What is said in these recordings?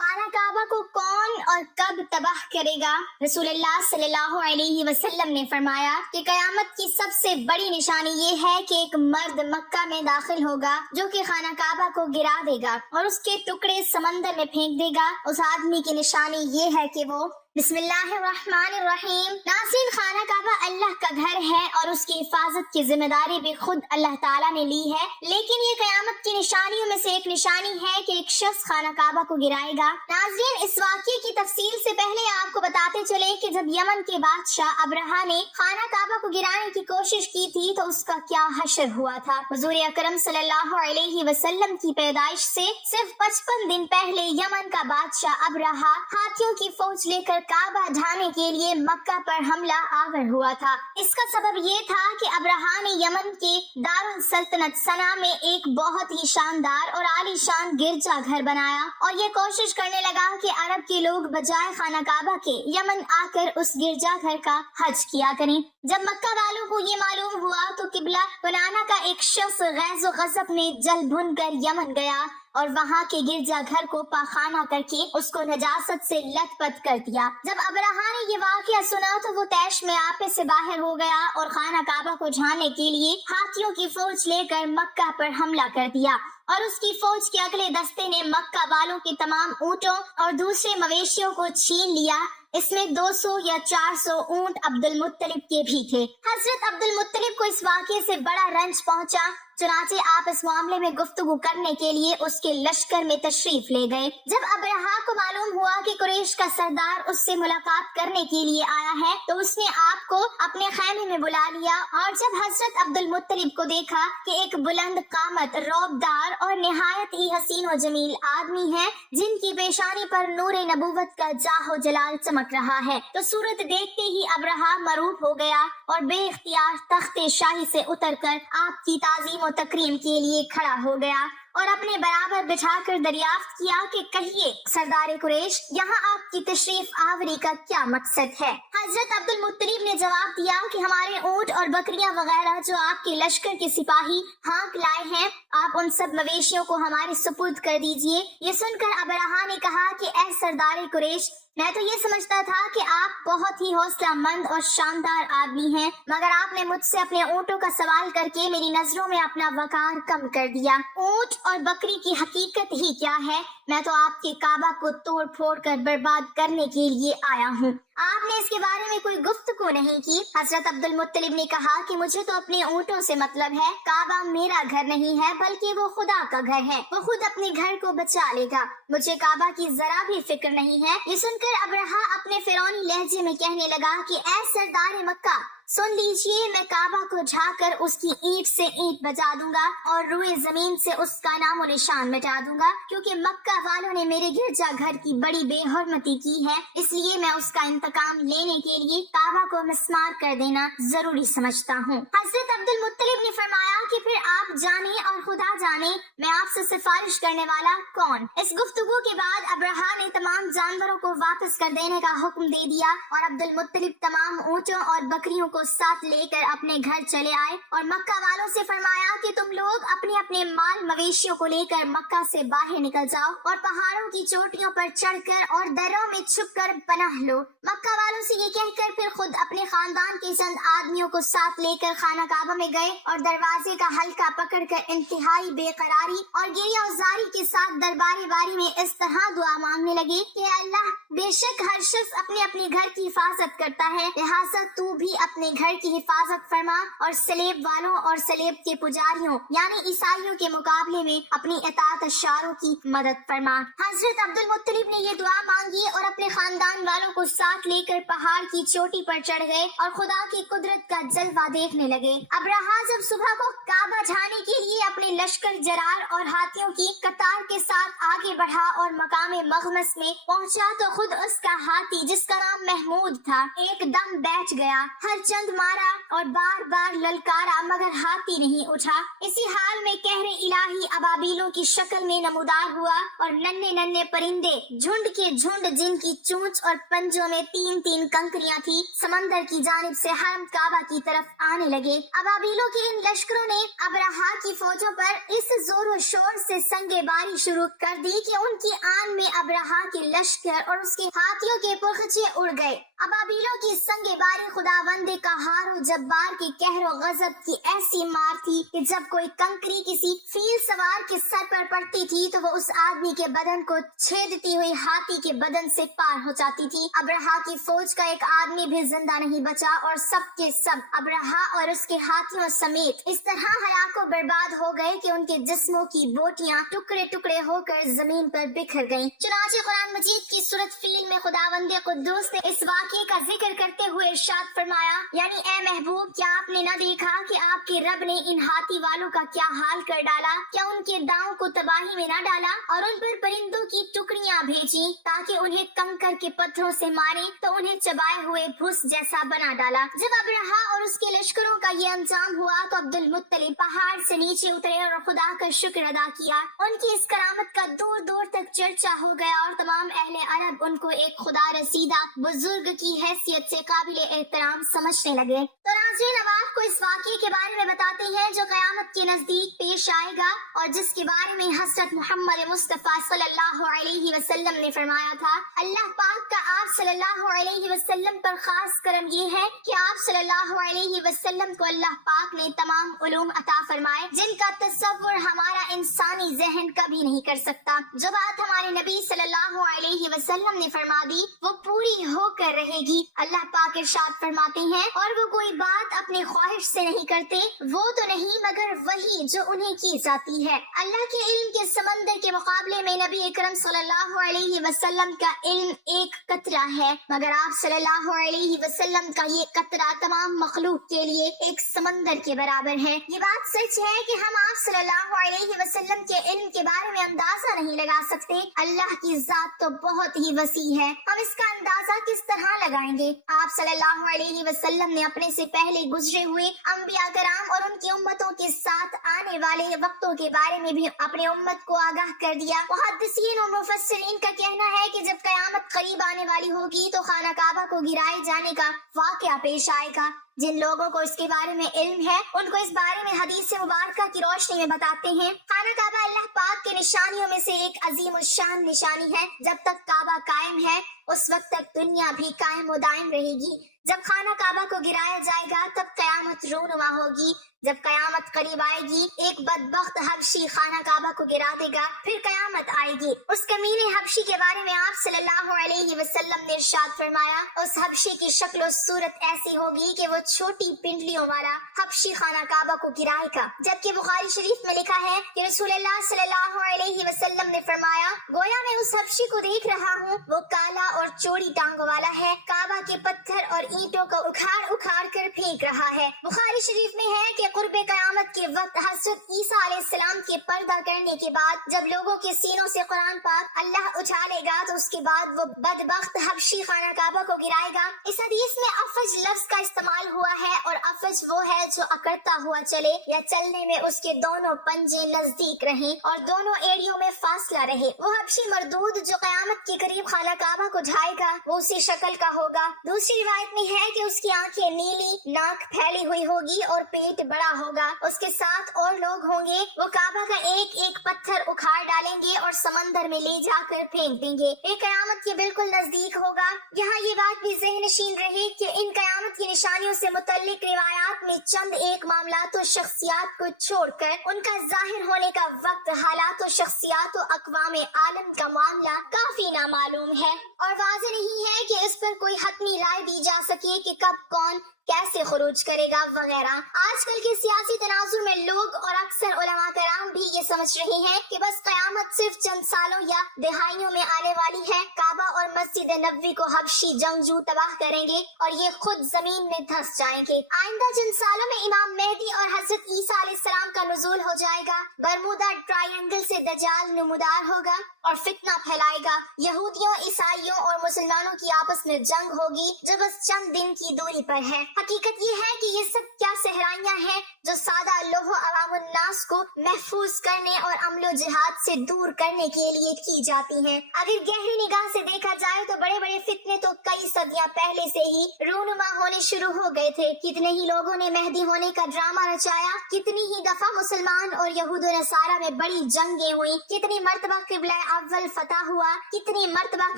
खाना काबा को कौन और कब तबाह करेगा? रसूलुल्लाह सल्लल्लाहु अलैहि वसल्लम ने फरमाया कि कयामत की सबसे बड़ी निशानी ये है कि एक मर्द मक्का में दाखिल होगा जो कि खाना काबा को गिरा देगा और उसके टुकड़े समंदर में फेंक देगा। उस आदमी की निशानी ये है कि वो बिस्मिल्लाहिर्रहमानिर्रहीम। नाज़रीन, खाना काबा अल्लाह का घर है और उसकी हिफाजत की जिम्मेदारी भी खुद अल्लाह ताला ने ली है, लेकिन ये कयामत की निशानियों में से एक निशानी है कि एक शख्स खाना काबा को गिराएगा। नाज़रीन, इस वाक़ये की तफसील से पहले आपको बताते चले कि जब यमन के बादशाह अब्रहा ने खाना काबा को गिराने की कोशिश की थी तो उसका क्या हश्र हुआ था। हुज़ूर अकरम सल्लल्लाहु अलैहि वसल्लम की पैदाइश से सिर्फ 55 दिन पहले यमन का बादशाह अब्रहा हाथियों की फौज लेकर काबा ढाने के लिए मक्का पर हमला आवर हुआ था। इसका सबब ये था कि अब्रहा ने यमन के दारुल सल्तनत सना में एक बहुत ही शानदार और आलीशान गिरजा घर बनाया और ये कोशिश करने लगा कि अरब के लोग बजाय खाना काबा के यमन आकर उस गिरजा घर का हज किया करें। जब मक्का वालों को ये मालूम हुआ तो किबला बनाना का एक शख्स गैज़ो गज़ब में जल भुन कर यमन गया और वहाँ के गिरजा घर को पाखाना करके उसको नजासत से लथपथ कर दिया। जब अब्रहा ने ये वाक़या सुना तो वो तैश में आपे से बाहर हो गया और खाना काबा को ढाने के लिए हाथियों की फौज लेकर मक्का पर हमला कर दिया और उसकी फौज के अगले दस्ते ने मक्का वालों के तमाम ऊँटों और दूसरे मवेशियों को छीन लिया। इसमें 200 या 400 ऊँट अब्दुल मुत्तलिब के भी थे। हजरत अब्दुल मुत्तलिब को इस वाक़ये से बड़ा रंज पहुंचा, चुनाचे आप इस मामले में गुफ्तगू करने के लिए उसके लश्कर में तशरीफ ले गए। जब अब्रहा को मालूम हुआ कि कुरैश का सरदार उससे मुलाकात करने के लिए आया है तो उसने आपको अपने खैमे में बुला लिया और जब हजरत अब्दुल मुत्तलिब को देखा कि एक बुलंद कामत, रौबदार और निहायत ही हसीन व जमील आदमी है जिनकी पेशानी पर नूरे नबूवत का जाहो जलाल चमक रहा है, तो सूरत देखते ही अब्रहा मरूब हो गया और बेइख्तियार तख्ते शाही से उतरकर आपकी ताज़ीम और तकरीम के लिए खड़ा हो गया और अपने बराबर बिठाकर दरियाफ्त किया कि कहिए सरदार कुरैश, यहाँ आपकी तशरीफ आवरी का क्या मकसद है? हजरत अब्दुल मुत्तलिब ने जवाब दिया कि हमारे ऊँट और बकरियां वगैरह जो आपके लश्कर के सिपाही हाँक लाए हैं, आप उन सब मवेशियों को हमारे सुपुर्द कर दीजिए। ये सुनकर अब्रहा ने कहा कि ऐ सरदार कुरैश, मैं तो ये समझता था कि आप बहुत ही हौसलामंद और शानदार आदमी हैं, मगर आपने मुझसे अपने ऊँटों का सवाल करके मेरी नजरों में अपना वकार कम कर दिया। ऊँट और बकरी की हकीकत ही क्या है? मैं तो आपके काबा को तोड़ फोड़ कर बर्बाद करने के लिए आया हूँ। आपने इसके बारे में कोई गुफ्तगू नहीं की। हजरत अब्दुल मुत्तलिब ने कहा कि मुझे तो अपने ऊँटों से मतलब है। काबा मेरा घर नहीं है बल्कि वो खुदा का घर है, वो खुद अपने घर को बचा लेगा। मुझे काबा की जरा भी फिक्र नहीं है। ये सुनकर अब्रहा अपने फिरौनी लहजे में कहने लगा कि ऐ सरदार मक्का, सुन लीजिए, मैं काबा को ढाकर उसकी ईंट से ईंट बजा दूंगा और रुए जमीन से उसका नामो निशान मिटा दूंगा, क्योंकि मक्का वालों ने मेरे गिरजा घर की बड़ी बेहरमती की है। इसलिए मैं उसका इंतकाम लेने के लिए काबा को मिस्मार कर देना जरूरी समझता हूँ। हजरत अब्दुल मुत्तलिब ने फरमाया कि फिर आप जाने और खुदा जाने, मैं आपसे सिफारिश करने वाला कौन? इस गुफ्तगू के बाद अब्रहा ने तमाम जानवरों को वापस कर देने का हुक्म दे दिया और अब्दुल मुत्तलिब तमाम ऊँटों और बकरियों को साथ लेकर अपने घर चले आए और मक्का वालों से फरमाया कि तुम लोग अपने अपने माल मवेशियों को लेकर मक्का से बाहर निकल जाओ और पहाड़ों की चोटियों पर चढ़कर और दरों में छुपकर पनाह लो। मक्का वालों से ये कहकर फिर खुद अपने खानदान के चंद आदमियों को साथ लेकर खाना काबा में गए और दरवाजे का हल्का पकड़कर इंतहाई बेकरारी और गिरियाज़ारी के साथ दरबारी बारी में इस तरह दुआ मांगने लगे कि अल्लाह, बेशक हर शख्स अपने अपने घर की हिफाजत करता है, लिहाजा तू भी अपने घर की हिफाजत फरमा और सलेब वालों और सलेब के पुजारियों यानी ईसाइयों के मुकाबले में अपनी इताअतशारों की मदद फरमा। हजरत अब्दुल मुत्तलिब ने ये दुआ मांगी और अपने खानदान वालों को साथ लेकर पहाड़ की चोटी पर चढ़ गए और खुदा की कुदरत का जलवा देखने लगे। अब्रहा जब सुबह को काबा ढाने के लिए अपने लश्कर जरार और हाथियों की कतार के साथ आगे बढ़ा और मकामे मगमस में पहुंचा तो खुद उसका हाथी, जिसका नाम महमूद था, एकदम बैठ गया। हर चंद मारा और बार बार ललकारा मगर हाथी नहीं उठा। इसी हाल में कहरे इलाही अबाबीलों की शक्ल में नमूदार हुआ और नन्हे नन्हे परिंदे, झुंड के झुंड जिनकी चोंच और पंजों में 3-3 कंकरियां थी, समंदर की जानिब से हरम काबा की तरफ आने लगे। अबाबीलों के इन लश्करों ने अबरहा की फौजों पर इस जोर शोर से संगेबारी शुरू कर दी कि उनकी आन में अबरहा के लश्कर और उसके हाथियों के पुरखचे उड़ गए। अबाबीलों की संगेबारी खुदावंदे कहार जब्बार के कहरो गजब की ऐसी मार थी कि जब कोई कंकरी किसी फील सवार के सर पर पड़ती थी तो वो उस आदमी के बदन को छेदती हुई हाथी के बदन से पार हो जाती थी। अबरहा की फौज का एक आदमी भी जिंदा नहीं बचा और सब के सब अबरहा और उसके हाथियों समेत इस तरह हलाको बर्बाद हो गए कि उनके जिस्मों की बोटियां टुकड़े टुकड़े होकर जमीन पर बिखर गईं। चुनांचे कुरान मजीद की सूरत फील में खुदावंदे कुद्दूस ने इस वाक़े का जिक्र करते हुए इरशाद फरमाया, यानी ए महबूब, क्या आपने न देखा कि आपके रब ने इन हाथी वालों का क्या हाल कर डाला? क्या उनके दांव को तबाही में न डाला और उन पर परिंदों की टुकड़ियां भेजी ताकि उन्हें कंकर के पत्थरों से मारे तो उन्हें चबाए हुए भूस जैसा बना डाला। जब अबरहा और उसके लश्करों का ये अंजाम हुआ तो अब्दुल मुत्तलिब पहाड़ से नीचे उतरे और खुदा का शुक्र अदा किया। उनकी इस करामत का दूर दूर तक चर्चा हो गया और तमाम अहले अरब उनको एक खुदा रसीदा बुजुर्ग की हैसियत से काबिले एहतराम समझने लगे। तो नाज़रीन, अब आपको इस वाक़े के बारे में बताते हैं जो क़यामत के नजदीक पेश आएगा और जिसके बारे में हज़रत मोहम्मद मुस्तफ़ा सल्लल्लाहु अलैहि वसल्लम ने फरमाया था। अल्लाह पाक का आप सल्लल्लाहु अलैहि वसल्लम पर खास करम ये है कि आप सल्लल्लाहु अलैहि वसल्लम को अल्लाह पाक ने तमाम उलूम अता फरमाए जिनका तसव्वुर हमारा इंसानी जहन कभी नहीं कर सकता। जो बात हमारे नबी सल्लल्लाहु अलैहि वसल्लम ने फरमा दी वो पूरी होकर रहेगी। अल्लाह पाक इरशाद फरमाते हैं, और वो कोई बात अपनी ख्वाहिश से नहीं करते, वो तो नहीं मगर वही जो उन्हें की जाती है। अल्लाह के इल्म के समंदर के मुकाबले में नबी अकरम सल्लल्लाहु अलैहि वसल्लम का इल्म एक कतरा है, मगर आप सल्लल्लाहु अलैहि वसल्लम का ये कतरा तमाम मखलूक के लिए एक समंदर के बराबर है। ये बात सच है कि हम आप सल्लल्लाहु अलैहि वसल्लम के इल्म के बारे में अंदाजा नहीं लगा सकते। अल्लाह की जात तो बहुत ही वसी है, हम इसका अंदाजा किस तरह लगाएंगे? आप सल्लल्लाहु अलैहि वसल्लम ने अपने से पहले गुजरे हुए अंबिया कराम और उनकी उम्मतों के साथ आने वाले वक्तों के बारे में भी अपने उम्मत को आगाह कर दिया। मुहद्दिसीन और मुफस्सिरीन का कहना है कि जब कयामत करीब आने वाली होगी तो खाना काबा को गिराए जाने का वाक़या पेश आएगा। जिन लोगों को इसके बारे में इल्म है उनको इस बारे में हदीस मुबारका की रोशनी में बताते हैं। खाना काबा अल्लाह पाक की निशानियों में से एक अजीम शान निशानी है। जब तक काबा कायम है उस वक्त तक दुनिया भी कायम व दायम रहेगी। जब खाना काबा को गिराया जाएगा तब कयामत रूनुमा होगी। जब कयामत करीब आएगी एक बदबख्त हबशी खाना काबा को गिरा देगा, फिर कयामत आएगी। उस कमीने हबशी के बारे में आप सल्लल्लाहु अलैहि वसल्लम ने इरशाद फरमाया, उस हबशी की शक्ल और सूरत ऐसी होगी कि वो छोटी पिंडलियों वाला हबशी खाना काबा को गिराएगा। जबकि बुखारी शरीफ में लिखा है कि रसूलुल्लाह सल्लल्लाहु अलैहि वसल्लम ने फरमाया, गोया मैं उस हबशी को देख रहा हूँ, वो काला और चौड़ी टांगों वाला है, काबा के पत्थर और ईंटों को उखाड़ उखाड़ कर फेंक रहा है। बुखारी शरीफ में है कि कुर्बे कयामत के वक्त हज़रत ईसा अलैहिस्सलाम के पर्दा करने के बाद जब लोगों के सीनों से कुरान पाक अल्लाह उठा लेगा तो उसके बाद वो बदबख्त हबशी खाना काबा को गिराएगा। इस हदीस में अफज लफ्ज का इस्तेमाल हुआ है और अफज वो है जो अकड़ता हुआ चले या चलने में उसके दोनों पंजे नजदीक रहें और दोनों एड़ियों में फासला रहे। वो हबशी मरदूद जो कयामत के करीब खाना काबा को ढाएगा वो उसी शक्ल का होगा। दूसरी रिवायत में है कि उसकी आंखें नीली, नाक फैली हुई होगी और पेट बड़ा होगा। उसके साथ और लोग होंगे। वो काबा का एक एक पत्थर उखाड़ डालेंगे और समंदर में ले जाकर फेंक देंगे। ये कयामत के बिल्कुल नजदीक होगा। यहाँ ये बात भी ज़हनशीन रहे कि इन कयामत की निशानियों से मुतल्लिक रिवायात में चंद एक मामलात और शख्सियात को छोड़कर उनका जाहिर होने का वक्त, हालात और शख्सियात और अक़वाम आलम का मामला काफी नामालूम है और वाज़ेह नहीं है कि इस पर कोई हतमी राय दी जा सके कि कब कौन कैसे खुरूज करेगा वगैरह। आजकल के सियासी तनाजुर में लोग और अक्सर उलमा कराम भी ये समझ रहे हैं कि बस कयामत सिर्फ चंद सालों या दहाइयों में आने वाली है। काबा और مسجد نبوی کو حبشی جنگجو تباہ کریں گے اور یہ خود زمین میں دھس جائیں گے۔ آئندہ جن سالوں میں امام مہدی اور حضرت عیسیٰ علیہ السلام کا نزول ہو جائے گا، برمودا ٹرائنگل سے دجال نمودار ہوگا اور فتنہ پھیلائے گا۔ یہودیوں، عیسائیوں اور مسلمانوں کی آپس میں جنگ ہوگی جو بس چند دن کی دوری پر ہے۔ حقیقت یہ ہے کہ یہ سب کیا صحرائیاں ہیں جو سادہ لوح و عوام الناس کو محفوظ کرنے اور عمل و جہاد سے دور کرنے کے لیے کی جاتی ہیں۔ اگر گہری نگاہ سے دیکھا جائے تو بڑے بڑے فتنے تو کئی صدیاں پہلے سے ہی رونما ہونے شروع ہو گئے تھے۔ کتنے ہی لوگوں نے مہدی ہونے کا ڈرامہ رچایا، کتنی ہی دفعہ مسلمان اور یہود و نصارہ میں بڑی جنگیں ہوئی، کتنی مرتبہ قبلہ اول فتح ہوا، کتنی مرتبہ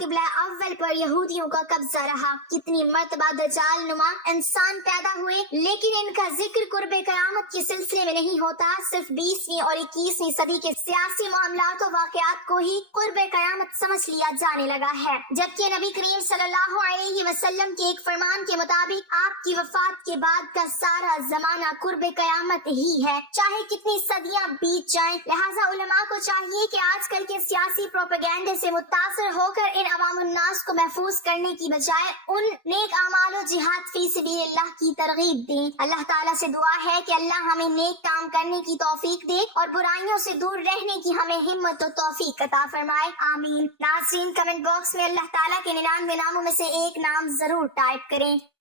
قبلہ اول پر یہودیوں کا قبضہ رہا، کتنی مرتبہ دجال نما انسان پیدا ہوئے، لیکن ان کا ذکر قرب قیامت کے سلسلے میں نہیں ہوتا۔ صرف 20ویں اور 21ویں صدی کے سیاسی معاملات و واقعات کو ہی قرب قیامت سمجھ لیا جانے لگا ہے، جبکہ نبی کریم صلی اللہ علیہ وسلم کے ایک فرمان کے مطابق آپ کی وفات کے بعد کا سارا زمانہ قرب قیامت ہی ہے، چاہے کتنی صدیاں بیت جائیں۔ لہٰذا علماء کو چاہیے کہ آج کل کے سیاسی پروپیگنڈے سے متاثر ہو کر ان عوام الناس کو محفوظ کرنے کی بجائے ان نیک اعمال و جہاد فی سبیل اللہ کی ترغیب دیں۔ اللہ تعالیٰ سے دعا ہے کہ اللہ ہمیں نیک کام کرنے کی توفیق دے اور برائیوں سے دور رہنے کی ہمیں ہمت و توفیق عطا فرمائے، آمین۔ ناظرین، کمنٹ باکس میں اللہ تعالیٰ کے 99 ناموں میں سے ایک نام ضرور ٹائپ کریں۔